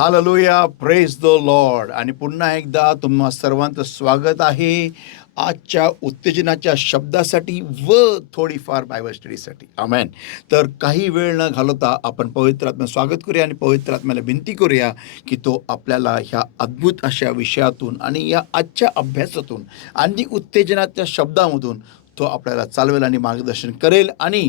Hallelujah, praise the Lord. आणि पुन्हा एकदा तुम्हा सर्वांचं स्वागत आहे आजच्या उत्तेजनाच्या शब्दासाठी व थोडीफार बायबल स्टडीसाठी. आमेन. तर काही वेळ न घालवता आपण पवित्र आत्म्याचं स्वागत करूया आणि पवित्र आत्म्याला विनंती करूया की तो आपल्याला ह्या अद्भुत अशा विषयातून आणि या आजच्या अभ्यासातून आणि उत्तेजनाच्या शब्दामधून तो आपल्याला चालवेल आणि मार्गदर्शन करेल आणि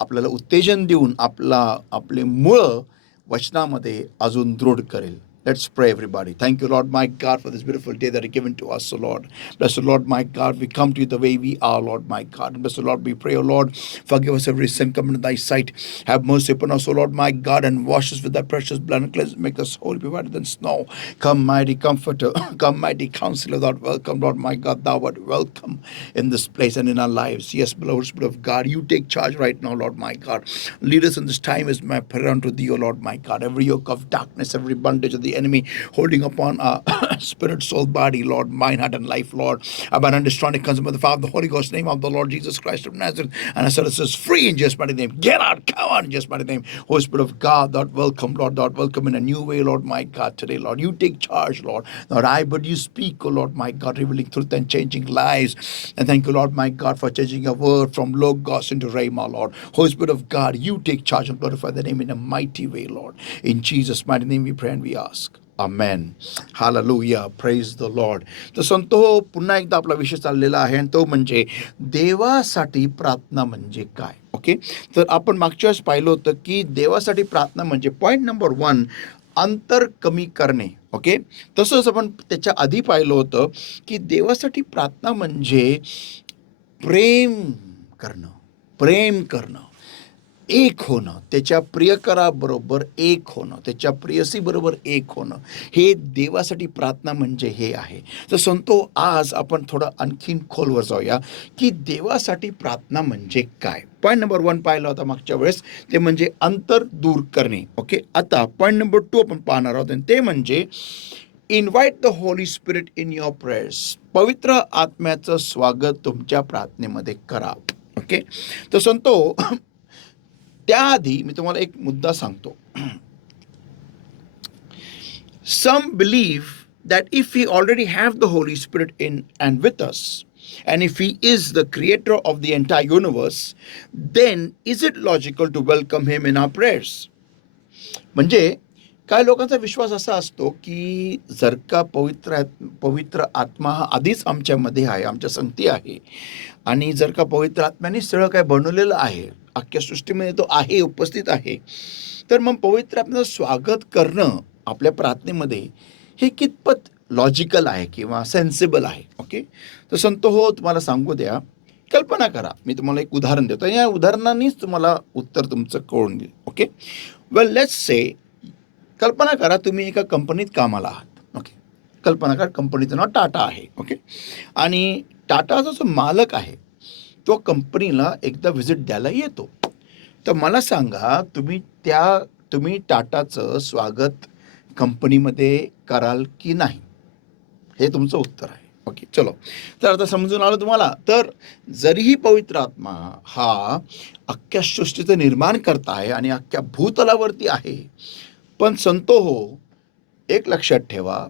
आपल्याला उत्तेजन देऊन आपले मुळं वचनामध्ये अजून दृढ करेल. Let's pray, everybody. Thank you, Lord, my God, for this beautiful day that you given to us, O Lord. Bless the Lord, my God. We come to you the way we are, Lord, my God. Bless the Lord, we pray, O Lord. Forgive us every sin, come into thy sight. Have mercy upon us, O Lord, my God, and wash us with thy precious blood and cleanse, make us holy, be whiter than snow. Come, mighty comforter, come, mighty counselor, thou art welcome, Lord, my God, thou art welcome in this place and in our lives. Yes, beloved Spirit of God, you take charge right now, Lord, my God. Lead us in this time is my prayer unto thee, O Lord, my God. Every yoke of darkness, every bondage of the enemy holding upon our spirit, soul, body, Lord, mind, heart, and life, Lord. About understanding comes by the Father, the Holy Ghost, name of the Lord Jesus Christ of Nazareth. And I said, it says, free in just mighty name. Get out, come on, in just mighty name. Holy Spirit of God, thou art welcome, Lord, thou art welcome in a new way, Lord, my God, today, Lord. You take charge, Lord. Not I, but you speak, O Lord, my God, revealing truth and changing lives. And thank you, Lord, my God, for changing your word from Logos into Rhema, Lord. Holy Spirit of God, you take charge and glorify the name in a mighty way, Lord. In Jesus' mighty name we pray and we ask. Amen. Hallelujah. Praise the Lord. तर संतो पुन्हा एकदा आपला विषय चाललेला आहे आणि तो म्हणजे देवासाठी प्रार्थना म्हणजे काय. ओके, तर आपण मागच्या वेळेस पाहिलं होतं की देवासाठी प्रार्थना म्हणजे पॉईंट नंबर 1 अंतर कमी करणे. ओके, तसंच आपण त्याच्या आधी पाहिलं होतं की देवासाठी प्रार्थना म्हणजे प्रेम करणं, एक होणं, त्याच्या प्रियकराबरोबर एक होणं, त्याच्या प्रेयसीबरोबर एक होणं, हे देवासाठी प्रार्थना म्हणजे हे आहे. तर संतो आज आपण थोडं आणखीन खोलवर जाऊया की देवासाठी प्रार्थना म्हणजे काय. पॉईंट नंबर 1 पाहिला होता मागच्या वेळेस, ते म्हणजे अंतर दूर करणे. ओके, आता पॉईंट नंबर 2 आपण पाहणार आहोत आणि ते म्हणजे invite the holy spirit in your prayers. पवित्र आत्म्याचं स्वागत तुमच्या प्रार्थनेमध्ये करा. ओके, तर संतो त्याआधी मी तुम्हाला एक मुद्दा सांगतो. Some believe that if we already have the Holy Spirit in and with us, and if He is the creator of the entire universe, then is it logical to welcome Him in our prayers? म्हणजे काही लोकांचा विश्वास असा असतो की जर का पवित्र आत्मा हा आधीच आमच्यामध्ये आहे, आमच्या संगती आहे, आणि जर का पवित्र आत्म्याने सगळं काय बनवलेलं आहे, अख्ख्या सृष्टीमध्ये तो आहे, उपस्थित आहे, तर मग पवित्र आत्म्याचं स्वागत करणं आपल्या प्रार्थनेमध्ये हे कितपत लॉजिकल आहे किंवा सेन्सिबल आहे. ओके, तर संतो हो, तुम्हाला सांगू द्या, कल्पना करा, मी तुम्हाला एक उदाहरण देतो, या उदाहरणानेच तुम्हाला उत्तर तुमचं कळून देईल. ओके, वेल लेट्स से, कल्पना करा तुम्ही एका कंपनीत कामाला आहात. ओके, कल्पना करा कंपनीचं नाव टाटा आहे. ओके, आणि टाटाचा जो मालक आहे तो कंपनीला एकदा व्हिजिट द्यायला येतो. तर मला सांगा, तुम्ही टाटाचं स्वागत कंपनीमध्ये कराल की नाही, हे तुमचं उत्तर आहे. ओके, चलो, तर आता समजून आलं तुम्हाला. तर जरीही पवित्र आत्मा हा अख्ख्या सृष्टीचं निर्माण करता आहे आणि अख्ख्या भूतलावरती आहे, पण संतो हो, एक लक्षात ठेवा,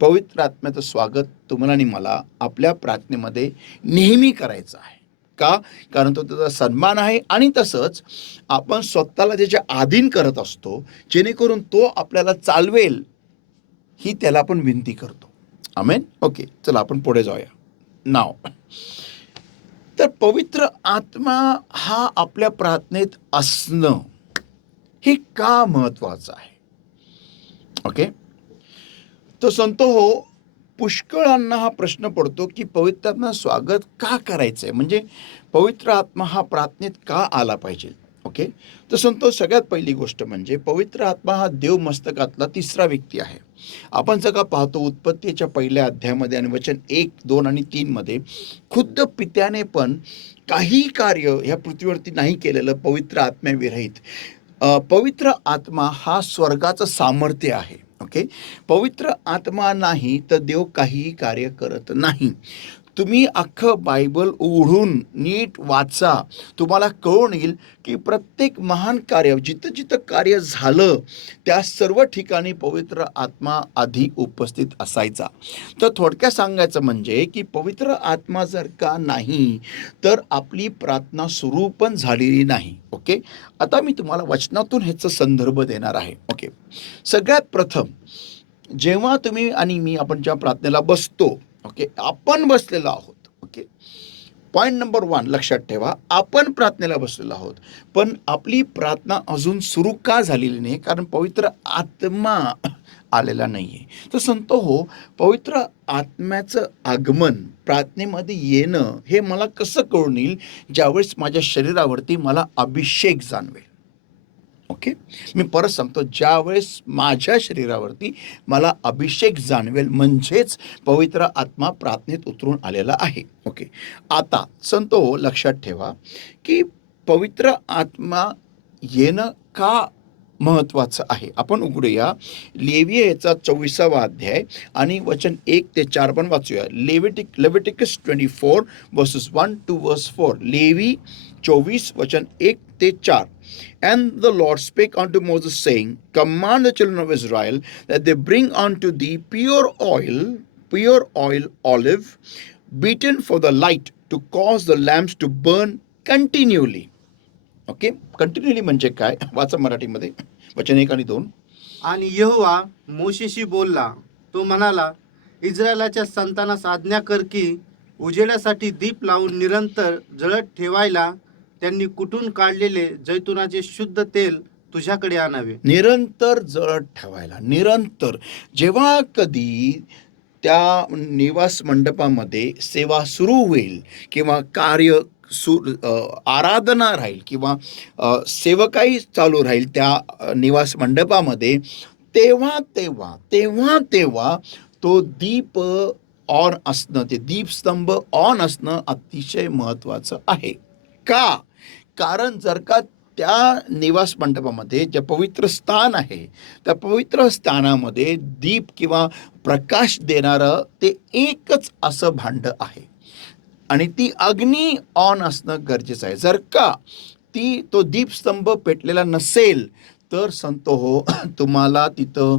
पवित्र आत्म्याचं स्वागत तुम्हाला आणि मला आपल्या प्रार्थनेमध्ये नेहमी करायचं आहे. का? कारण तो त्याचा सन्मान आहे आणि तसंच आपण स्वतःला त्याच्या अधीन करत असतो, जेणेकरून तो आपल्याला चालवेल ही त्याला आपण विनंती करतो. आमेन. ओके, चला आपण पुढे जाऊया. नाव, तर पवित्र आत्मा हा आपल्या प्रार्थनेत असणं हे का महत्वाचं आहे. ओके, तर संतो हो, पुष्कळांना हा प्रश्न पडतो की पवित्र आत्मा स्वागत का करायचं आहे, म्हणजे पवित्र आत्मा हा प्रार्थनेत का आला पाहिजे. ओके, तर संतो, सगळ्यात पहिली गोष्ट म्हणजे पवित्र आत्मा हा देव मस्तकातला तिसरा व्यक्ती आहे. आपण जर का पाहतो उत्पत्तीच्या पहिल्या अध्यायामध्ये आणि वचन 1, 2 आणि 3 मध्ये खुद्द पित्याने पण काही कार्य ह्या पृथ्वीवरती नाही केलेलं पवित्र आत्म्याविरहित. पवित्र आत्मा हा स्वर्गाचं सामर्थ्य आहे. ओके, पवित्र आत्मा नाही तर देव काहीही कार्य करत नाही. तुम्ही अख्खं बायबल उघडून नीट वाचा. तुम्हाला कळून येईल की प्रत्येक महान कार्य जिथं जिथं कार्य झालं त्या सर्व ठिकाणी पवित्र आत्मा आधी उपस्थित असायचा. तर थोडक्यात सांगायचं म्हणजे की पवित्र आत्मा जर का नाही तर आपली प्रार्थना सुरू पण झालेली नाही. ओके, आता मी तुम्हाला वचनातून ह्याचा संदर्भ देणार आहे. ओके, सगळ्यात प्रथम जेव्हा तुम्ही आणि मी आपण जेव्हा प्रार्थनेला बसतो, ओके, आपण बसलेलो आहोत. ओके, पॉईंट नंबर 1 लक्षात ठेवा, आपण प्रार्थनेला बसलेलो आहोत, पण आपली प्रार्थना अजून सुरू का झालेली नाही? कारण पवित्र आत्मा आलेला नाही आहे. तर सांगतो हो, पवित्र आत्म्याचं आगमन प्रार्थनेमध्ये येणं हे मला कसं कळून येईल? ज्यावेळेस माझ्या शरीरावरती मला अभिषेक जाणवेल. ओके, मी परत सांगतो, ज्यावेळेस माझ्या शरीरावरती मला अभिषेक जाणवेल म्हणजेच पवित्र आत्मा प्रार्थनेत उतरून आलेला आहे. ओके, आता संतो लक्षात ठेवा की पवित्र आत्मा येणं का महत्त्वाचं आहे. आपण उघडूया लेविय याचा 24वा अध्याय आणि वचन 1 ते 4 पण वाचूया. Leviticus 24 verses 1 to verse 4. लेवी 24 वचन 1 ते 4. And the Lord spake unto Moses, saying, Command the children of Israel that they bring unto thee pure oil olive, beaten for the light, to cause the lamps to burn continually. Okay, continually म्हणजे काय? वाचा मराठीमध्ये वचन 1 आणि 2. आणि यहोवा मोशेशी बोलला, तो म्हणाला, इस्रायलाच्या संतानास आज्ञा कर की उजेडासाठी दीप लावून निरंतर जळत ठेवायला त्यांनी कुटून काढलेले जैतुनाचे शुद्ध तेल तुझ्याकडे आणावे. निरंतर जळत ठेवायला. निरंतर जेव्हा कधी त्या निवास मंडपामध्ये सेवा सुरू होईल किंवा कार्य आराधना राहील किंवा सेवकाई चालू राहील त्या निवास मंडपामध्ये, तेव्हा तेव्हा तेव्हा तेव्हा तो दीप ऑन असणं, ते दीपस्तंभ ऑन असणं अतिशय महत्त्वाचं आहे. का? कारण जर का त्या निवास मंडपामध्ये जे पवित्र स्थान आहे त्या पवित्र स्थानामध्ये दीप किंवा प्रकाश देणारं ते एकच असं भांडं आहे आणि ती अग्नी ऑन असणं गरजेचं आहे. जर का तो दीपस्तंभ पेटलेला नसेल तर संतो हो, तुम्हाला तिथं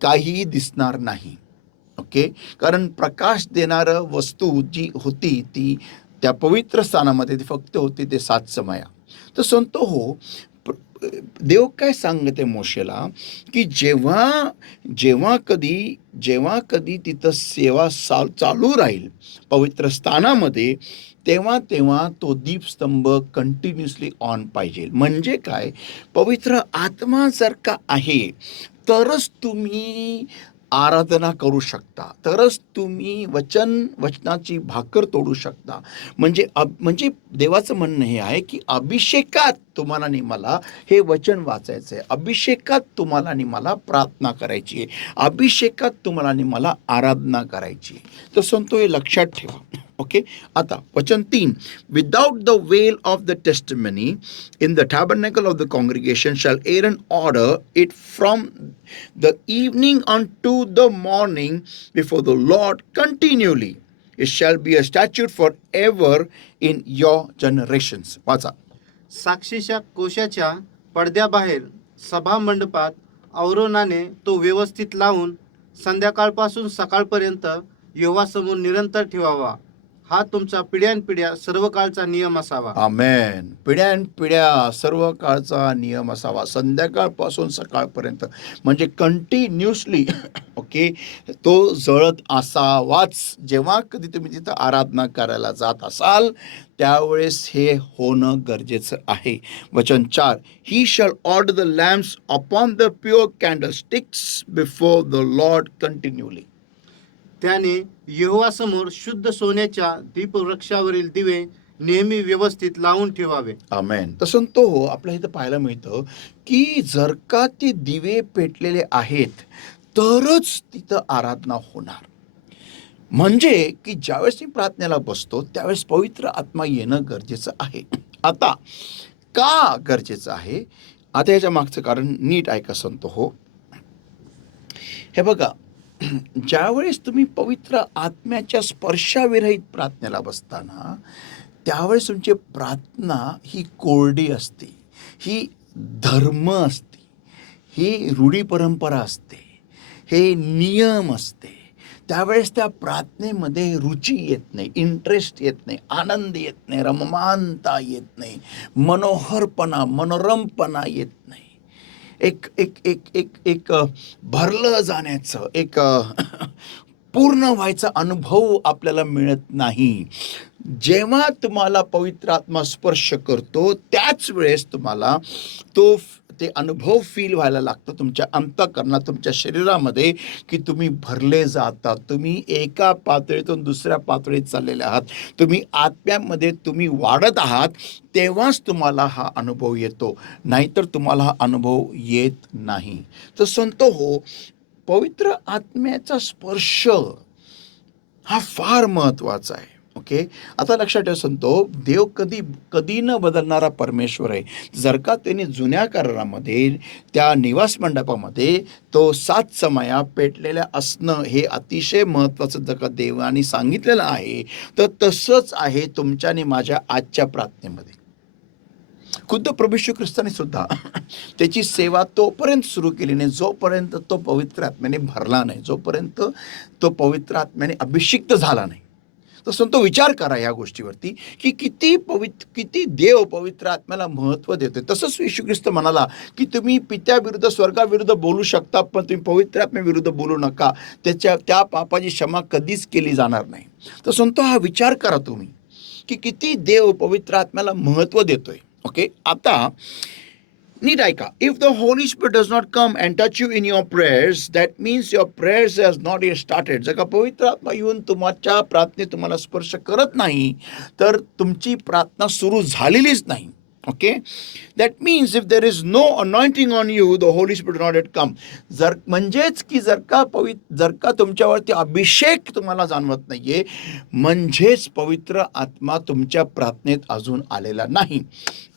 काहीही दिसणार नाही. ओके, कारण प्रकाश देणारं वस्तू जी होती ती त्या पवित्र स्थानामध्ये ती फक्त होती ते 7 समया. तर संतो हो, देव काय सांगते मोशेला की जेव्हा कधी तिथं सेवा चालू राहील पवित्र स्थानामध्ये, तेव्हा तेव्हा तो दीपस्तंभ कंटिन्युअसली ऑन पाहिजे. म्हणजे काय? पवित्र आत्मा जर का आहे तरच तुम्ही आराधना करू शकता, तरच तुम्ही वचनाची भाकर तोडू शकता. म्हणजे देवाचं म्हणणं हे आहे की अभिषेकात तुम्हाला आणि मला हे वचन वाचायचं आहे, अभिषेकात तुम्हाला आणि मला प्रार्थना करायची आहे, अभिषेकात तुम्हाला आणि मला आराधना करायची आहे. तर संतो हे लक्षात ठेवा. ओके, आता वचन 3, without the veil of the testimony in the tabernacle of the congregation shall Aaron order it from the evening unto the morning before the Lord continually. It shall be a statute forever in your generations. वाचा. साक्षीच्या कोशाच्या पडद्याबाहेर सभा मंडपात अवरोनाने तो व्यवस्थित लावून संध्याकाळपासून सकाळपर्यंत यहोवासमोर निरंतर ठेवावा. हा तुमचा पिढ्यानपिढ्या सर्व काळचा नियम असावा. आमेन. पिढ्यानपिढ्या सर्व काळचा नियम असावा, संध्याकाळपासून सकाळपर्यंत, म्हणजे कंटिन्युअसली. ओके, तो जळत असावाच. जेव्हा कधी तुम्ही तिथं आराधना करायला जात असाल त्यावेळेस हे होणं गरजेचं आहे. वचन 4, he shall order the lamps upon the pure candlesticks before the Lord continually. त्याने यहोवासमोर शुद्ध सोन्याच्या दीपवृक्षावरील दिवे नेहमी व्यवस्थित लावून ठेवावे. आमेन. तसं तो हो, आपल्या इथं पाहायला मिळतं की जर का ते दिवे पेटलेले आहेत तरच तिथं आराधना होणार. म्हणजे की ज्यावेळेस मी प्रार्थनेला बसतो त्यावेळेस पवित्र आत्मा येणं गरजेचं आहे. आता का गरजेचं आहे? आता याच्या मागचं कारण नीट ऐका संतो हो. हे बघा, ज्यावेळेस तुम्ही पवित्र आत्म्याच्या स्पर्शाविरहित प्रार्थनेला बसताना, त्यावेळेस तुमची प्रार्थना ही कोरडी असते, ही धर्म असते, ही रूढी परंपरा असते, हे नियम असते. त्यावेळेस त्या प्रार्थनेमध्ये रुची येत नाही, इंटरेस्ट येत नाही, आनंद येत नाही, रममानता येत नाही, मनोहरपणा, मनोरमपणा येत नाही. एक एक एक एक एक भरलं जाण्याचं, एक पूर्ण व्हायचा अनुभव आपल्याला मिळत नाही. जेव्हा तुम्हाला पवित्र आत्मा स्पर्श करतो, त्याच वेळेस तुम्हाला ते अनुभव फील व्हायला लागतं तुमच्या अंतःकरणात, तुमच्या शरीरामध्ये, की तुम्ही भरले जातात. तुम्ही एका पातळीतून दुसऱ्या पातळीत चाललेले आहात. तुम्ही आत्म्यामध्ये तुम्ही वाढत आहात, तेव्हाच तुम्हाला हा अनुभव येतो, नाहीतर तुम्हाला हा अनुभव येत नाही. तर संतो हो, पवित्र आत्म्याचा स्पर्श हा फार महत्त्वाचा आहे. ओके, आता लक्षात ठेवा संतो, देव कधी न बदलणारा परमेश्वर आहे. जर का त्यांनी जुन्या करारामध्ये त्या निवास मंडपामध्ये तो 7 समया पेटलेल्या असणं हे अतिशय महत्त्वाचं जर का देवाने सांगितलेलं आहे, तर तसंच आहे तुमच्या आणि माझ्या आजच्या प्रार्थनेमध्ये. खुद्द प्रभू येशू ख्रिस्ताने सुद्धा त्याची सेवा तोपर्यंत सुरू केली नाही जोपर्यंत तो पवित्र आत्म्याने भरला नाही, जोपर्यंत तो पवित्र आत्म्याने अभिषिक्त झाला नाही. तर संतो विचार करा या गोष्टीवरती, की किती देव पवित्र आत्म्याला महत्त्व देतोय. तसंच येशू ख्रिस्त म्हणाला, की तुम्ही पित्याविरुद्ध, स्वर्गाविरुद्ध बोलू शकता, पण तुम्ही पवित्र आत्म्याविरुद्ध बोलू नका, त्या पापाची क्षमा कधीच केली जाणार नाही. तर संतो हा विचार करा तुम्ही, की किती देव पवित्र आत्म्याला महत्त्व देतोय. ओके, आता नीट ऐका. If the holy spirit does not come and touch you in your prayers, that means your prayers has not eight started. जर का पवित्र आत्मा येऊन तुमच्या प्रार्थनेत तुम्हाला स्पर्श करत नाही, तर तुमची प्रार्थना सुरू झालेलीच नाही. Okay, that means if there is no anointing on you, the holy spirit not yet come. म्हणजेच की जर का तुमच्यावरती अभिषेक तुम्हाला जाणवत नाहीये, म्हणजेच पवित्र आत्मा तुमच्या प्रार्थनेत अजून आलेला नाही.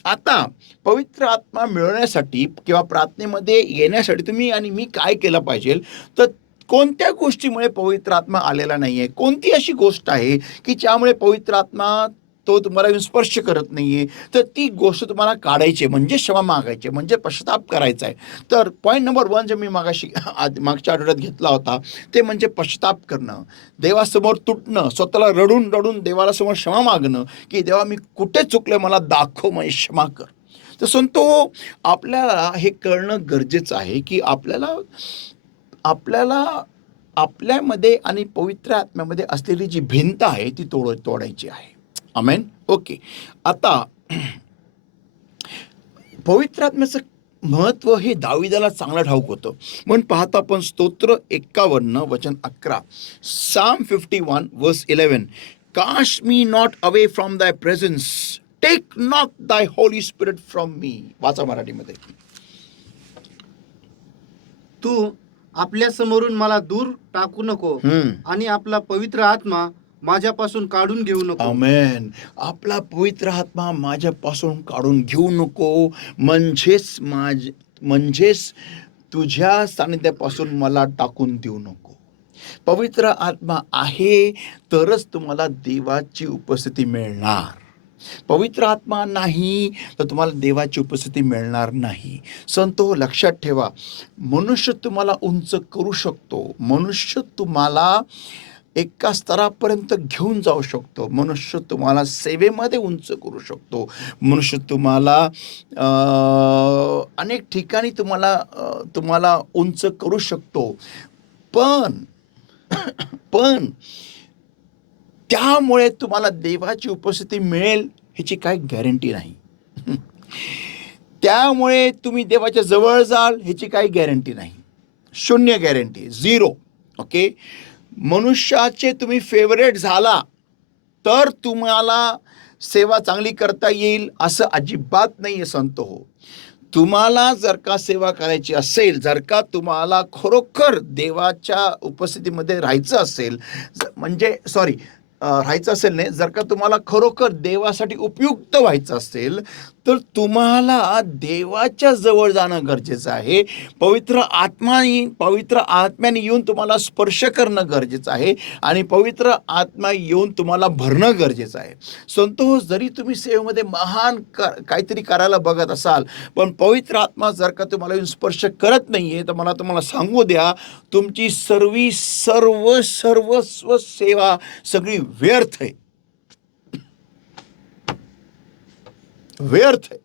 आता पवित्र आत्मा मिळवण्यासाठी किंवा प्रार्थनेमध्ये येण्यासाठी तुम्ही आणि मी काय केलं पाहिजे, तर कोणत्या गोष्टीमुळे पवित्र आत्मा आलेला नाही आहे, कोणती अशी गोष्ट आहे की ज्यामुळे पवित्र आत्मा तो तुम्हाला स्पर्श करत नाही आहे, तर ती गोष्ट तुम्हाला काढायची आहे, म्हणजे क्षमा मागायची, म्हणजे पश्चाताप करायचा आहे. तर पॉईंट नंबर 1 जे मी मागच्या आठवड्यात घेतला होता, ते म्हणजे पश्चाताप करणं, देवासमोर तुटणं, स्वतःला रडून रडून देवाला समोर क्षमा मागणं, की देवा मी कुठे चुकले, मला दाखव, म्हणजे क्षमा कर. तर संतो आपल्याला हे कळणं गरजेचं आहे, की आपल्याला आपल्यामध्ये आणि पवित्र आत्म्यामध्ये असलेली जी भिंत आहे ती तोडायची आहे. आमेन. ओके, आता पवित्र आत्म्याचं महत्त्व हे दाविदाला चांगलं ठाऊक होतं. म्हणून पाहता आपण स्तोत्र 51 वचन 11, Psalm 51 verse 11, caste me not away from दाय प्रेझन्स, टेक नॉट दाय होली स्पिरिट फ्रॉम मी. वाचा मराठीमध्ये. तू आपल्या समोरून मला दूर टाकू नको आणि आपला पवित्र आत्मा माझ्यापासून काढून घेऊ नको. आमेन. आपला पवित्र आत्मा माझ्यापासून काढून घेऊ नको, म्हणजेच तुझ्या सानिध्यापासून मला टाकून देऊ नको. पवित्र आत्मा आहे तरच तुम्हाला देवाची उपस्थिती मिळणार. पवित्र आत्मा नाही तर तुम्हाला देवाची उपस्थिती मिळणार नाही. संतो लक्षात ठेवा, मनुष्य तुम्हाला उंच करू शकतो, मनुष्य तुम्हाला एका स्तरापर्यंत घेऊन जाऊ शकतो, मनुष्य तुम्हाला सेवेमध्ये उंच करू शकतो, मनुष्य तुम्हाला अनेक ठिकाणी तुम्हाला उंच करू शकतो, पण त्यामुळे तुम्हाला देवाची उपस्थिती मिळेल ह्याची काही गॅरंटी नाही. त्यामुळे तुम्ही देवाच्या जवळ जाल ह्याची काही गॅरंटी नाही. शून्य गॅरंटी, 0. ओके, मनुष्याचे तुम्ही फेवरेट झाला तर तुम्हाला सेवा चांगली करता येईल असं अजिबात नाही आहे संत हो. तुम्हाला जर का सेवा करायची असेल, जर का तुम्हाला खरोखर देवाच्या उपस्थितीमध्ये राहायचं असेल, म्हणजे राहायचं असेल नाही, जर का तुम्हाला खरोखर देवासाठी उपयुक्त व्हायचं असेल तर तुम्हाला देवाच्या जवळ जाणं गरजेचं आहे. पवित्र आत्म्याने येऊन तुम्हाला स्पर्श करणं गरजेचं आहे आणि पवित्र आत्मा येऊन तुम्हाला भरणं गरजेचं आहे. संतोष, जरी तुम्ही सेवेमध्ये महान काहीतरी करायला बघत असाल, पण पवित्र आत्मा जर का तुम्हाला येऊन स्पर्श करत नाही आहे, तर मला तुम्हाला सांगू द्या, तुमची सर्वस्व सेवा सगळी व्यर्थ आहे. व्यर्थ आहे.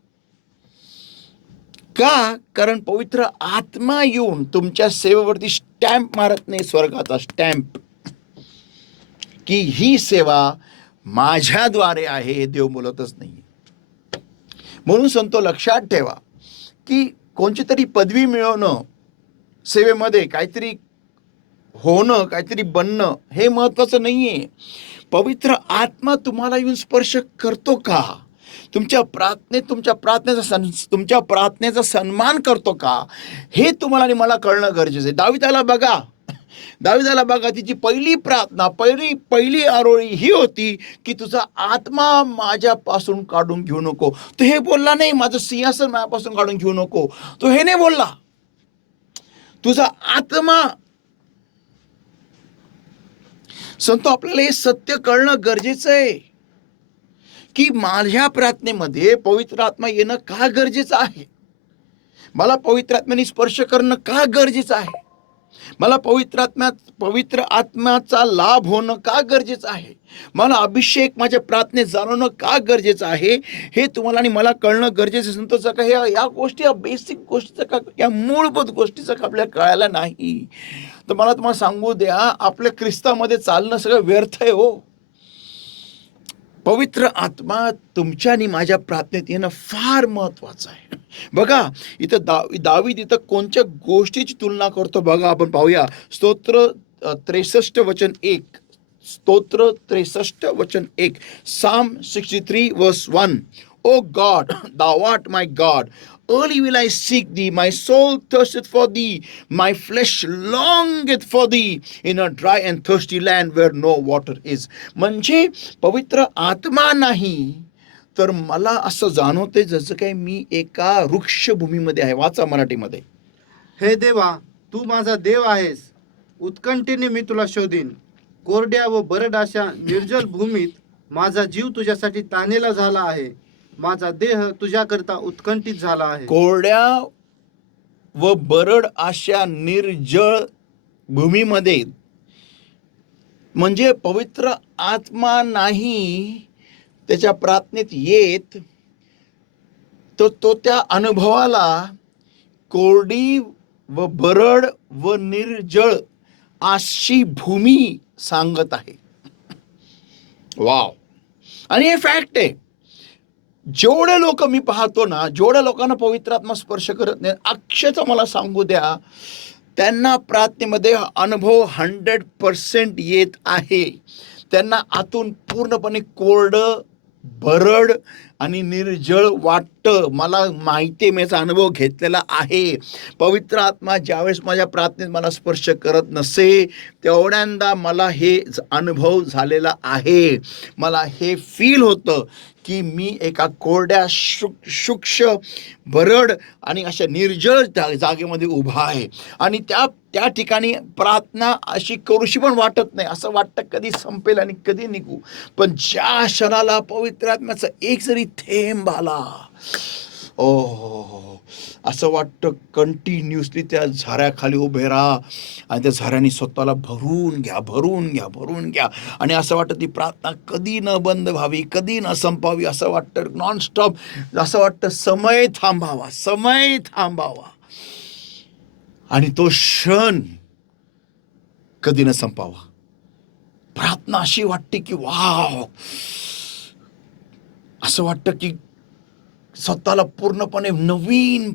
का? कारण पवित्र आत्मा येऊन तुमच्या सेवेवरती स्टॅम्प मारत नाही, स्वर्गाचा स्टॅम्प, की ही सेवा माझ्याद्वारे आहे, हे देव बोलतच नाही. म्हणून संतो, लक्षात ठेवा की कोणती तरी पदवी मिळवणं, सेवेमध्ये काहीतरी होणं, काहीतरी बनणं, हे महत्वाचं नाहीये. पवित्र आत्मा तुम्हाला येऊन स्पर्श करतो का? तुमच्या प्रार्थनेचा सन्मान करतो का? हे तुम्हाला आणि मला कळणं गरजेचं आहे. दाविदाला बघा, तिची पहिली प्रार्थना, पहिली आरोळी ही होती की तुझा आत्मा माझ्यापासून काढून घेऊ नको. तो हे बोलला नाही, माझं सिंहासन माझ्यापासून काढून घेऊ नको. तो हे नाही बोलला, तुझा आत्मा. संतो, आपल्याला हे सत्य कळणं गरजेचं आहे की माझ्या प्रार्थनेमध्ये पवित्र आत्मा येणं का गरजेचं आहे. मला पवित्र आत्म्याने स्पर्श करणं का गरजेचं आहे. मला पवित्र आत्म्याचा लाभ होणं का गरजेचं आहे. मला अभिषेक माझ्या प्रार्थनेत जाणवणं का गरजेचं आहे, हे तुम्हाला आणि मला कळणं गरजेचं आहे. संतोष, का या गोष्टी, या बेसिक गोष्टीचं का, या मूलभूत गोष्टीचं का आपल्याला कळायला नाही, तर मला तुम्हाला सांगू द्या, आपल्या ख्रिस्तामध्ये चालणं सगळं व्यर्थ आहे हो. पवित्र आत्मा तुमच्या आणि माझ्या प्रार्थनेत येणं फार महत्वाचं आहे. बघा, इथं दावीद इथं कोणत्या गोष्टीची तुलना करतो बघा, आपण पाहूया. स्तोत्र 63 वचन 1. स्तोत्र 63 वचन 1. Psalm 63 verse 1. O God, thou art my God. Early will I seek thee. My soul thirsteth for thee. My flesh longeth for thee in a dry and thirsty land where no water is. म्हणजे पवित्र आत्मा नाही तर मला असं जाणवते जसं काही मी एका वृक्षभूमीमध्ये आहे. वाचा मराठीमध्ये. हे देवा, तू माझा देव आहेस. उत्कंठेने मी तुला शोधीन. कोरड्या व बरड अशा निर्जल भूमीत माझा जीव तुझ्यासाठी ताणेला झाला आहे. माझा देह तुझ्याकरता उत्कंठित झाला आहे. कोरड्या व बरड अशा निर्जळ भूमीमध्ये, म्हणजे पवित्र आत्मा नाही त्याच्या प्रार्थनेत येत, तर तो त्या अनुभवाला कोरडी व बरड व निर्जळ अशी भूमी सांगत आहे. वाव. आणि हे फॅक्ट आहे. जेवढे लोक मी पाहतो ना, जेवढ्या लोकांना पवित्र आत्मा स्पर्श करत नाही, अक्षरशः मला सांगू द्या, त्यांना प्रार्थनेमध्ये अनुभव 100% येत आहे. त्यांना आतून पूर्णपणे कोरडं, बरड आणि निर्जळ वाटतं. मला माहिती आहे, मी याचा अनुभव घेतलेला आहे. पवित्र आत्मा ज्यावेळेस माझ्या प्रार्थनेत मला स्पर्श करत नसे, तेवढ्यांदा मला हे अनुभव झालेला आहे. मला हे फील होतं की मी एका कोरड्या शुष्क बरड आणि अशा निर्जळ जागेमध्ये उभा आहे आणि त्या ठिकाणी प्रार्थना अशी करूशी पण वाटत नाही. असं वाटतं कधी संपेल आणि कधी निघू. पण ज्या क्षणाला पवित्र आत्म्याचा एक जरी थेंब आला, ओ असं वाटतं कंटिन्युअसली त्या झऱ्याखाली उभे राहा आणि त्या झऱ्याने स्वतःला भरून घ्या. आणि असं वाटतं ती प्रार्थना कधी न बंद व्हावी, कधी न संपावी. असं वाटतं नॉनस्टॉप, असं वाटतं समय थांबावा आणि तो क्षण कधी न संपावा. प्रार्थना अशी वाटते की वाव, असं वाटतं की स्वतःला पूर्णपणे नवीन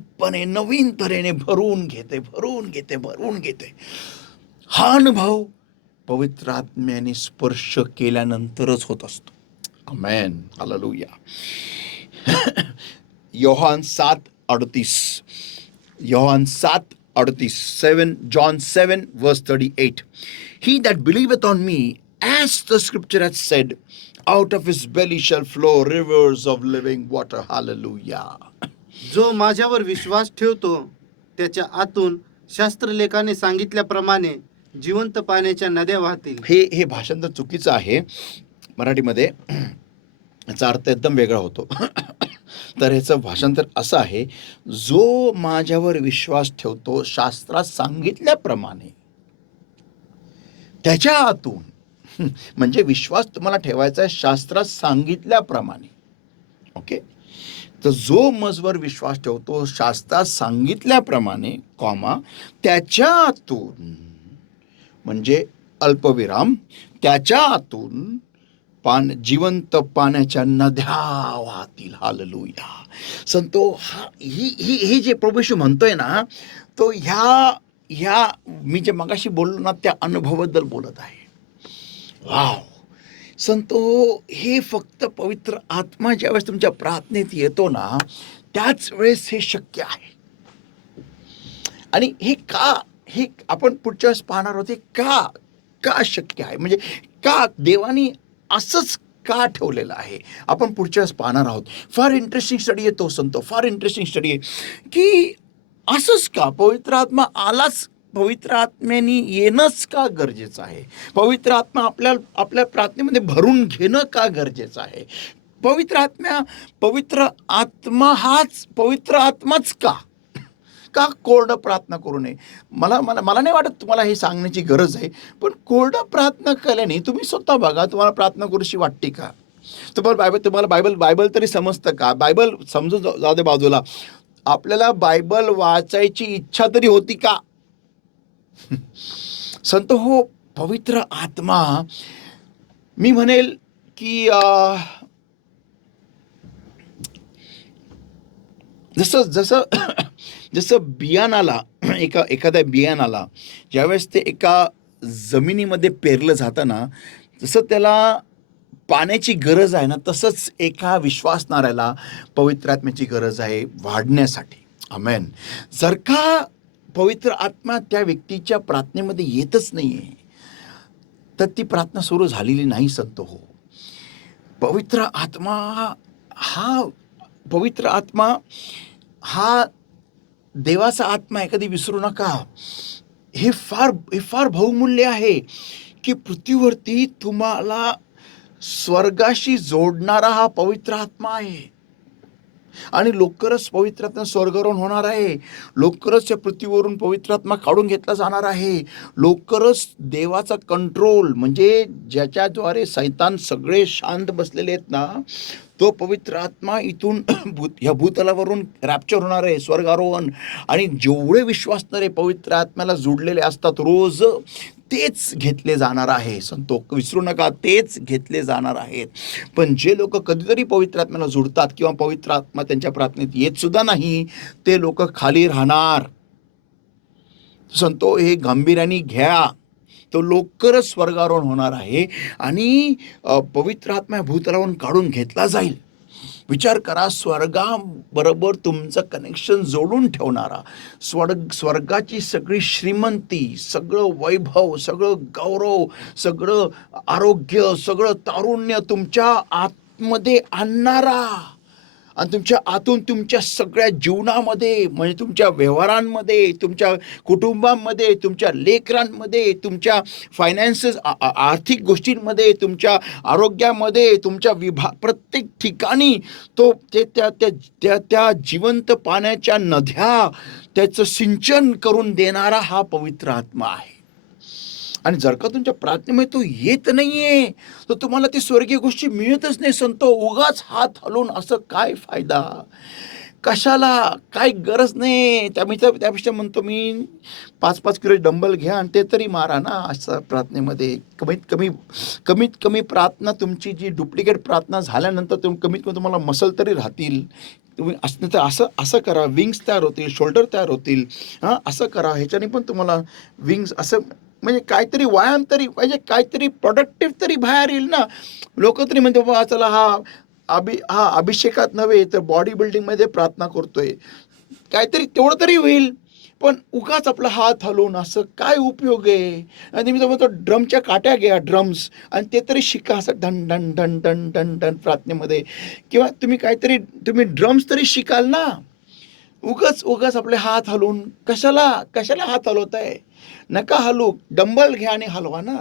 तऱ्हेने भरून घेते. हा अनुभव पवित्र आत्म्याने स्पर्श केल्यानंतरच होत असतो. आमेन, hallelujah. Yohan 7:38. John 7 verse 38. He that believeth on me, as the scripture has said, out of his belly shall flow rivers of living water. Hallelujah. जो माझ्यावर विश्वास ठेवतो त्याच्या आतून शास्त्रलेखाने सांगितल्याप्रमाणे जिवंत पाण्याच्या नद्या वाहतील. हे भाषांतर चुकीचं आहे मराठीमध्ये. याचा अर्थ एकदम वेगळा होतो. तर ह्याचं भाषांतर असं आहे, जो माझ्यावर विश्वास ठेवतो शास्त्रात सांगितल्याप्रमाणे त्याच्या आतून, म्हणजे विश्वास तुम्हाला ठेवायचा आहे शास्त्रात सांगितल्याप्रमाणे. ओके, तर जो माझ्यावर विश्वास ठेवतो शास्त्रात सांगितल्याप्रमाणे कॉमा त्याच्या आतून, म्हणजे अल्पविराम, त्याच्या आतून जिवंत पाण्याच्या नद्या वाहतील. हालेलुया. संतो ही जे प्रभू येशू म्हणतोय ना, तो ह्या मी जे मगाशी बोललो ना त्या अनुभवाबद्दल बोलत आहे. वाव संतो, हे फक्त पवित्र आत्मा ज्यावेळेस तुमच्या प्रार्थनेत येतो ना त्याच वेळेस हे शक्य आहे. आणि हे आपण पुढच्या वेळेस पाहणार आहोत. का शक्य आहे, म्हणजे का देवानी असंच का ठेवलेलं आहे, आपण पुढच्या वेळेस पाहणार आहोत. फार इंटरेस्टिंग स्टडी आहे तो संतो, फार इंटरेस्टिंग स्टडी आहे की असंच का पवित्र आत्मा आलाच, पवित्र आत्म्याने येणंच का गरजेचं आहे, पवित्र आत्मा आपल्या प्रार्थनेमध्ये भरून घेणं का गरजेचं आहे, पवित्र आत्मा हाच पवित्र आत्माच का कोरडं प्रार्थना करू नये. मला नाही वाटत तुम्हाला हे सांगण्याची गरज आहे, पण कोरडं प्रार्थना केल्याने तुम्ही स्वतः बघा, तुम्हाला प्रार्थना करूशी वाटते का, तुम्हाला बायबल तरी समजतं का, बायबल समजून जाऊ दे बाजूला, आपल्याला बायबल वाचायची इच्छा तरी होती का. संत हो, पवित्र आत्मा, मी म्हणेल की जसं बियाणाला, एखाद्या बियाणाला ज्यावेळेस ते एका जमिनीमध्ये पेरलं जातं ना, जसं त्याला पाण्याची गरज आहे ना, तसंच एका विश्वासणाऱ्याला पवित्र आत्म्याची गरज आहे वाढण्यासाठी. आमेन. जर का पवित्र आत्मा त्या व्यक्तीच्या प्रार्थनेमध्ये येतच नाही आहे, तर ती प्रार्थना सुरू झालेली नाही. संत हो, पवित्र आत्मा हा देवाचा आत्मा आहे, कधी विसरू नका. हे फार बहुमूल्य आहे की पृथ्वीवरती तुम्हाला स्वर्गाशी जोडणारा हा पवित्र आत्मा आहे. आणि लवकरच पवित्र आत्मा स्वर्गारोहण होणार आहे, लवकरच या पृथ्वीवरून पवित्र आत्मा काढून घेतला जाणार आहे, लवकरच देवाचा कंट्रोल, म्हणजे ज्याच्याद्वारे सैतान सगळे शांत बसलेले आहेत ना, तो पवित्र आत्मा इथून ह्या भूतलावरून रॅप्चर होणार आहे, स्वर्गारोहण. आणि जेवढे विश्वासणारे पवित्र आत्म्याला जोडलेले असतात रोज, तेच घेतले जाणार आहे. संतो विसरू नका, तेच घेतले जाणार आहेत. पण जे लोक कधीतरी पवित्र आत्म्याला जोडतात किंवा पवित्र आत्मा त्यांच्या प्रार्थनेत येत सुद्धा नाही, ते लोक खाली राहणार. संतो हे गांभीर्याने घ्या, तो लवकरच स्वर्गारोहण होणार आहे आणि पवित्र आत्मा भूतलावरून काढून घेतला जाईल. विचार करा, स्वर्गाबरोबर तुमचं कनेक्शन जोडून ठेवणारा, स्वर्गाची सगळी श्रीमंती, सगळं वैभव, सगळं गौरव, सगळं आरोग्य, सगळं तारुण्य तुमच्या आतमध्ये आणणारा, आणि तुमच्या आतून तुमच्या सगळ्या जीवनामध्ये, म्हणजे तुमच्या व्यवहारांमध्ये, तुमच्या कुटुंबामध्ये, तुमच्या लेकरांमध्ये, तुमच्या फायनान्सेस, आर्थिक गोष्टींमध्ये, तुमच्या आरोग्यामध्ये, तुमच्या प्रत्येक ठिकाणी तो त्या जिवंत पाण्याच्या नद्या, त्याचं सिंचन करून देणारा हा पवित्र आत्मा आहे. आणि जर का तुमच्या प्रार्थनेमध्ये तो येत नाहीये, तर तुम्हाला ती स्वर्गीय गोष्टी मिळतच नाही. संतो उगाच हात हलवून असं काय फायदा, कशाला, काय गरज नाही. त्यापेक्षा म्हणतो मी 5-5 किलो डंबल घ्या आणि ते तरी मारा ना. असं प्रार्थनेमध्ये कमीत कमी प्रार्थना तुमची जी डुप्लिकेट प्रार्थना झाल्यानंतर कमीत कमी तुम्हाला मसल तरी राहतील. तुम्ही असं तर असं करा, विंग्स तयार होतील, शोल्डर तयार होतील. असं करा, ह्याच्याने पण तुम्हाला विंग्स, असं म्हणजे काहीतरी व्यायाम तरी पाहिजे, काहीतरी प्रोडक्टिव्ह तरी बाहेर येईल ना. लोक तरी म्हणते बाबा चला हा अभिषेकात नव्हे तर बॉडी बिल्डिंगमध्ये प्रार्थना करतोय, काहीतरी तेवढं तरी होईल. पण उगाच आपला हात हलवून असं काय उपयोग आहे? आणि मी तर म्हणतो ड्रमच्या काट्या घ्या, ड्रम्स, आणि ते तरी शिका असं डन डन डन डन डन डन प्रार्थनेमध्ये, किंवा तुम्ही ड्रम्स तरी शिकाल ना. उगाच आपले हात हलवून कशाला हात हलवताय? नका हलवू. डंबल घ्या आणि हलवा ना.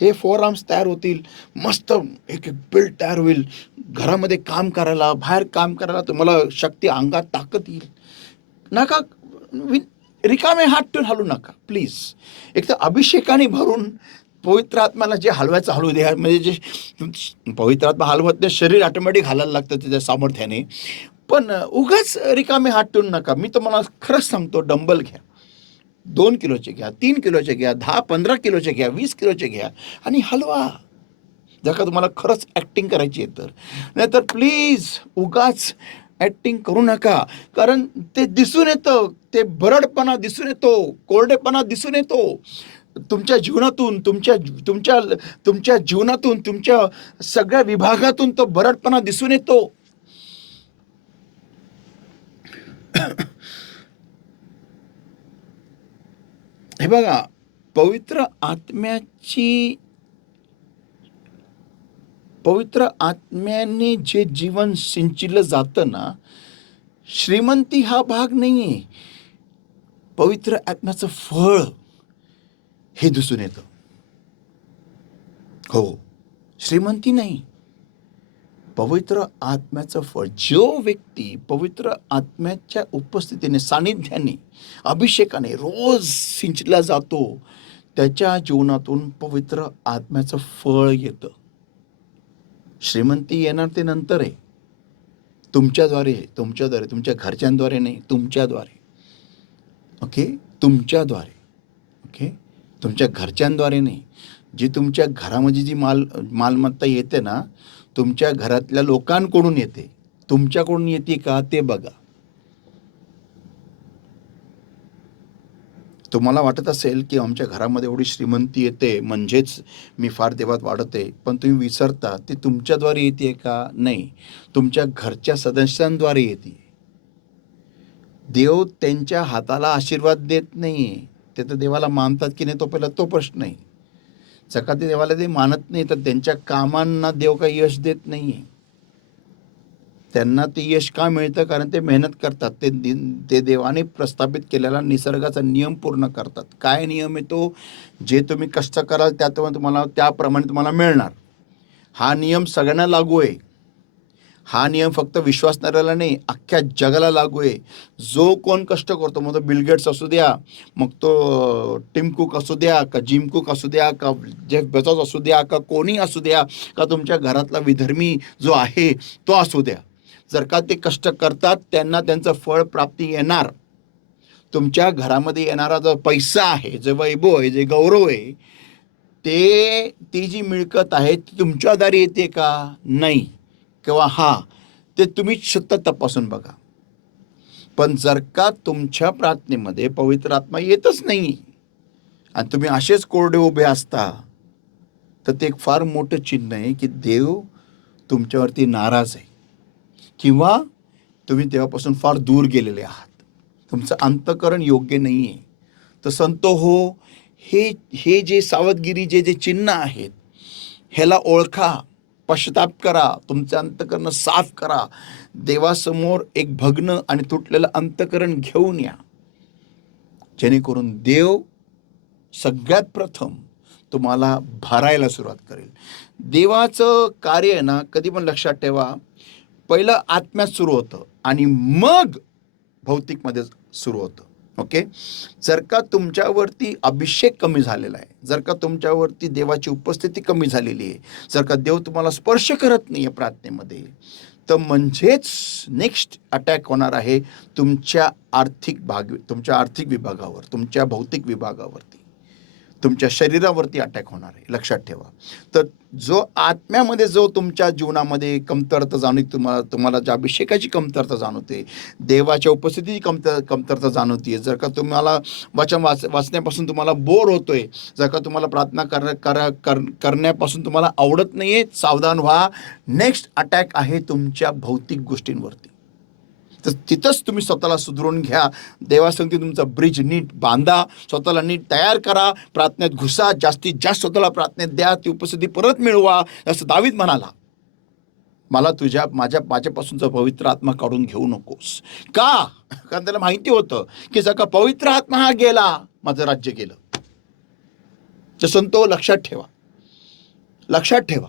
हे फोर आर्म्स तयार होतील, मस्त एक बिल्ड तयार होईल. घरामध्ये काम करायला, बाहेर काम करायला तुम्हाला शक्ती, अंगात ताकद येईल. नका रिकामे हात ठेवून हलू नका प्लीज. एक तर अभिषेकाने भरून पवित्र आत्म्याला जे हलवायचं हलवू द्या. म्हणजे जे पवित्र आत्मा हलवत नाही, शरीर ऑटोमॅटिक हालायला लागतं त्याच्या सामर्थ्याने. पण उगाच रिकामे हात ठेवून नका. मी तुम्हाला खरंच सांगतो, डंबल घ्या, 2 किलोचे घ्या, 3 किलोचे घ्या, 10-15 किलोचे घ्या, 20 किलोचे घ्या आणि हलवा, जर का तुम्हाला खरंच ॲक्टिंग करायची आहे तर. नाहीतर प्लीज उगाच ॲक्टिंग करू नका. कारण ते दिसून येतं, ते बरडपणा दिसून येतो, कोरडेपणा दिसून येतो तुमच्या जीवनातून, तुमच्या जीवनातून, तुमच्या सगळ्या विभागातून तो बरडपणा दिसून येतो. हे बघा, पवित्र आत्म्याने जे जीवन सिंचिलं जातं ना, श्रीमंती हा भाग नाही आहे. पवित्र आत्म्याचं फळ हे दिसून येतं. हो, श्रीमंती नाही, पवित्र आत्म्याचं फळ. जो व्यक्ती पवित्र आत्म्याच्या उपस्थितीने, सानिध्याने, अभिषेकाने रोज सिंचला जातो, त्याच्या जीवनातून पवित्र आत्म्याचं फळ येतं. श्रीमंती येणार ते नंतर आहे, तुमच्याद्वारे, तुमच्या घरच्यांद्वारे नाही, तुमच्याद्वारे. ओके, तुमच्याद्वारे. ओके, तुमच्या घरच्यांद्वारे नाही. जी तुमच्या घरामध्ये जी मालमत्ता येते ना, तुमच्या घरातल्या लोकांकडून येते. तुमच्याकडून येते का ते बघा. तुम्हाला वाटत असेल की आमच्या घरामध्ये एवढी श्रीमंती येते म्हणजेच मी फार देवात वाढते, पण तुम्ही विसरता ती तुमच्याद्वारे येते का? नाही, तुमच्या घरच्या सदस्यांद्वारे येते. देव त्यांच्या हाताला आशीर्वाद देत नाही. ते तर देवाला मानतात की नाही, तो पहिला तो प्रश्न आहे. जर का ते देवाला ते मानत नाही, तर त्यांच्या कामांना देव काही यश देत नाही. त्यांना ते यश का मिळतं? कारण ते मेहनत करतात. ते देवाने प्रस्थापित केलेला निसर्गाचा नियम पूर्ण करतात. काय नियम आहे तो? जे तुम्ही कष्ट कराल त्याप्रमाणे तुम्हाला मिळणार. हा नियम सगळ्यांना लागू आहे. हा नियम फक्त विश्वासणाऱ्याला नाही, अख्ख्या जगाला लागू आहे. जो कोण कष्ट करतो, मग तो बिल गेट्स असू द्या, मग तो टिम कुक असू द्या, का जिम कुक असू द्या, का जेफ बेझोस असू द्या, का कोणी असू द्या, का तुमच्या घरातला विधर्मी जो आहे तो असू द्या, जर का ते कष्ट करतात त्यांना त्यांचं फळ प्राप्ती येणार. तुमच्या घरामध्ये येणारा जो पैसा आहे, जे वैभव आहे, जे गौरव आहे, ती जी मिळकत आहे ती तुमच्याद्वारे येते का? नाही. किंवा ते तुम्ही शुद्ध तपासून बघा. पण जर का तुमच्या प्रार्थनेमध्ये पवित्र आत्मा येतच नाही आणि तुम्ही असेच कोरडे उभे असता, तर ते एक फार मोठं चिन्ह आहे की देव तुमच्यावरती नाराज आहे, किंवा तुम्ही देवापासून फार दूर गेलेले आहात. तुमचं अंतःकरण योग्य नाही आहे. तर संतो हो, हे जे सावधगिरी, जे चिन्ह आहेत, ह्याला ओळखा, पश्चाताप करा, तुमचं अंतःकरण साफ करा, देवासमोर एक भग्न आणि तुटलेलं अंतःकरण घेऊन या, जेणेकरून देव सगळ्यात प्रथम तुम्हाला भरायला सुरुवात करेल. देवाचं कार्य ना, कधी पण लक्षात ठेवा, पहिलं आत्म्यात सुरू होतं आणि मग भौतिकमध्ये सुरू होतं. ओके, जर का तुमच्यावरती अभिषेक कमी झालेला आहे, जर का तुमच्यावरती देवाची उपस्थिती कमी झालेली आहे, जर का देव तुम्हाला स्पर्श करत नाही आहे प्रार्थनेमध्ये, तर म्हणजेच नेक्स्ट अटॅक होणार आहे तुमच्या आर्थिक विभागावर, तुमच्या भौतिक विभागावरती, तुमच्या शरीरावरती अटॅक होणार आहे. लक्षात ठेवा. तर जो आत्म्यामध्ये, जो तुमच्या जीवनामध्ये कमतरता जाणवते, तुम्हाला ज्या अभिषेकाची कमतरता जाणवते, देवाच्या उपस्थितीची कमतरता जाणवते, जर का तुम्हाला वचन वाचण्यापासून तुम्हाला बोर होतोय, जर का तुम्हाला प्रार्थना करण्यापासून तुम्हाला आवडत नाही आहे, सावधान व्हा. नेक्स्ट अटॅक आहे तुमच्या भौतिक गोष्टींवरती. तर तिथंच तुम्ही स्वतःला सुधारून घ्या. देवासंगती तुमचा ब्रिज नीट बांधा, स्वतःला नीट तयार करा, प्रार्थनेत घुसा, जास्तीत जास्त स्वतःला प्रार्थनेत द्या, ती उपस्थिती परत मिळवा. असं दावीद म्हणाला, मला माझ्यापासूनचा पवित्र आत्मा काढून घेऊ नकोस. का? कारण त्याला माहिती होतं की जर का पवित्र आत्मा हा गेला, माझं राज्य गेलं. तो लक्षात ठेवा.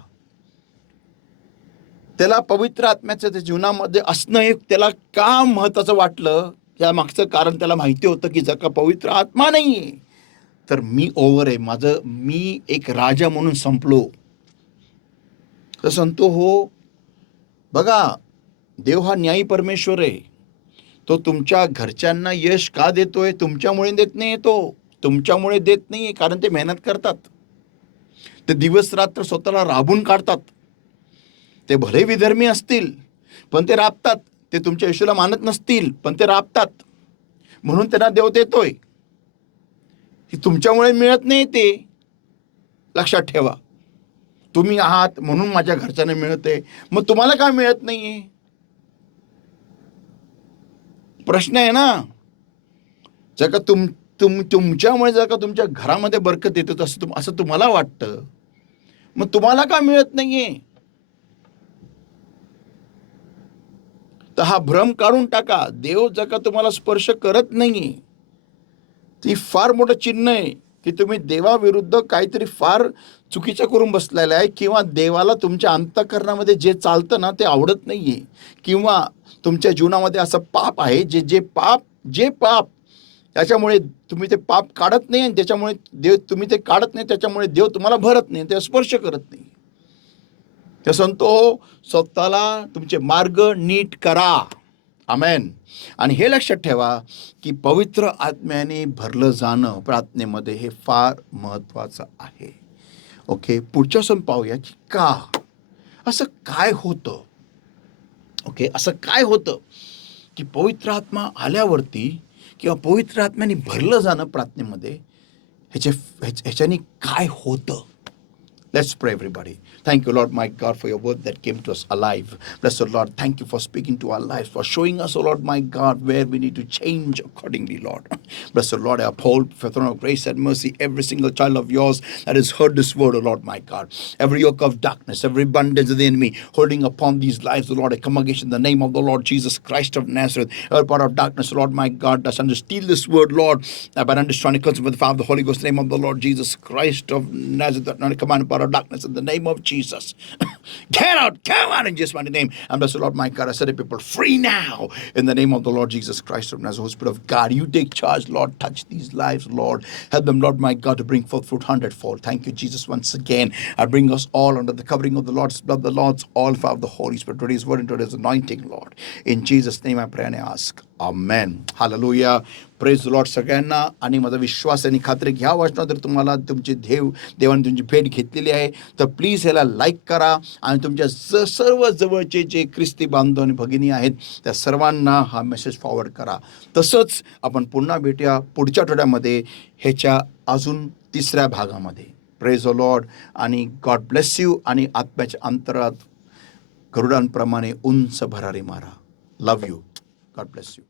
त्याला पवित्र आत्म्याचं त्या जीवनामध्ये असणं एक त्याला का महत्त्वाचं वाटलं, या मागचं कारण त्याला माहिती होतं की जर का पवित्र आत्मा नाहीये तर मी ओव्हर आहे, मी एक राजा म्हणून संपलो. तर संतो हो, बघा, देव हा न्यायी परमेश्वर आहे. तो तुमच्या घरच्यांना यश का देतोय? तुमच्यामुळे देत नाही. तो तुमच्यामुळे देत नाही, कारण ते मेहनत करतात, ते दिवस रात्र स्वतःला राबून काढतात. ते भले विधर्मी असतील पण ते राबतात. ते तुमच्या येशूला मानत नसतील पण ते राबतात. म्हणून त्यांना देव देतोय. ही तुमच्यामुळे मिळत नाही, ते लक्षात ठेवा. तुम्ही आहात म्हणून माझ्या घरच्यांना मिळते, मग तुम्हाला काय मिळत नाहीये? प्रश्न आहे ना. जर का तुमच्यामुळे जर का तुमच्या घरामध्ये बरकत येते असं तुम्हाला वाटतं, मग तुम्हाला का मिळत नाहीये? तर हा भ्रम काढून टाका. देव जर का तुम्हाला स्पर्श करत नाहीये, ती फार मोठं चिन्ह आहे की तुम्ही देवाविरुद्ध काहीतरी फार चुकीचं करून बसलेलं आहे, किंवा देवाला तुमच्या अंतःकरणामध्ये जे चालतं ना ते आवडत नाहीये, किंवा तुमच्या जीवनामध्ये असं पाप आहे जे पाप त्याच्यामुळे तुम्ही ते पाप काढत नाही, आणि त्याच्यामुळे तुम्ही ते काढत नाही, त्याच्यामुळे देव तुम्हाला भरत नाही, ते स्पर्श करत नाही. ते सांगतो, स्वतःला तुमचे मार्ग नीट करा. आमेन. आणि हे लक्षात ठेवा की पवित्र आत्म्याने भरलं जाणं प्रार्थनेमध्ये हे फार महत्त्वाचं आहे. ओके, पुढच्या सण पाहूया की का असं काय होतं. ओके, असं काय होतं की पवित्र आत्मा आल्यावरती किंवा पवित्र आत्म्याने भरलं जाणं प्रार्थनेमध्ये ह्याच्याने काय होतं. Let's pray, everybody. Thank you, Lord, my God, for your word that came to us alive. Blessed Lord, thank you for speaking to our lives, for showing us, oh Lord, my God, where we need to change accordingly, Lord. Blessed Lord, I uphold for throne of grace and mercy every single child of yours that has heard this word, oh Lord, my God. Every yoke of darkness, every bondage of the enemy holding upon these lives, oh Lord, I come against in the name of the Lord Jesus Christ of Nazareth. Every part of darkness, Lord, my God, that's trying to steal this word, Lord, but I'm just trying to consume with the Father, the Holy Ghost, name of the Lord Jesus Christ of Nazareth, not a command of darkness in the name of Jesus. Get out, come out in Jesus' mighty name. And bless the Lord, my God, I set the people free now in the name of the Lord Jesus Christ of Nazareth. Holy Spirit of God, you take charge, Lord. Touch these lives, Lord. Help them, Lord, my God, to bring forth fruit hundredfold. Thank you, Jesus, once again. I bring us all under the covering of the Lord's blood, the Lord's all of the Holy Spirit, today's word and today's anointing, Lord. In Jesus' name I pray and I ask. Amen. Hallelujah. Praise Lord सगळ्यांना. आणि माझा विश्वास आणि खात्री घ्या वाचना जर तुम्हाला तुमची देवाने तुमची भेट घेतलेली आहे तर प्लीज ह्याला लाईक करा, आणि तुमच्या सर्व जवळचे जे ख्रिस्ती बांधव आणि भगिनी आहेत त्या सर्वांना हा मेसेज फॉरवर्ड करा. तसंच आपण पुन्हा भेटूया पुढच्या आठवड्यामध्ये ह्याच्या अजून तिसऱ्या भागामध्ये. प्रेज द लॉर्ड आणि गॉड ब्लेस यू. आणि आत्म्याच्या अंतरात गरुडांप्रमाणे उंच भरारी मारा. लव यू. God bless you.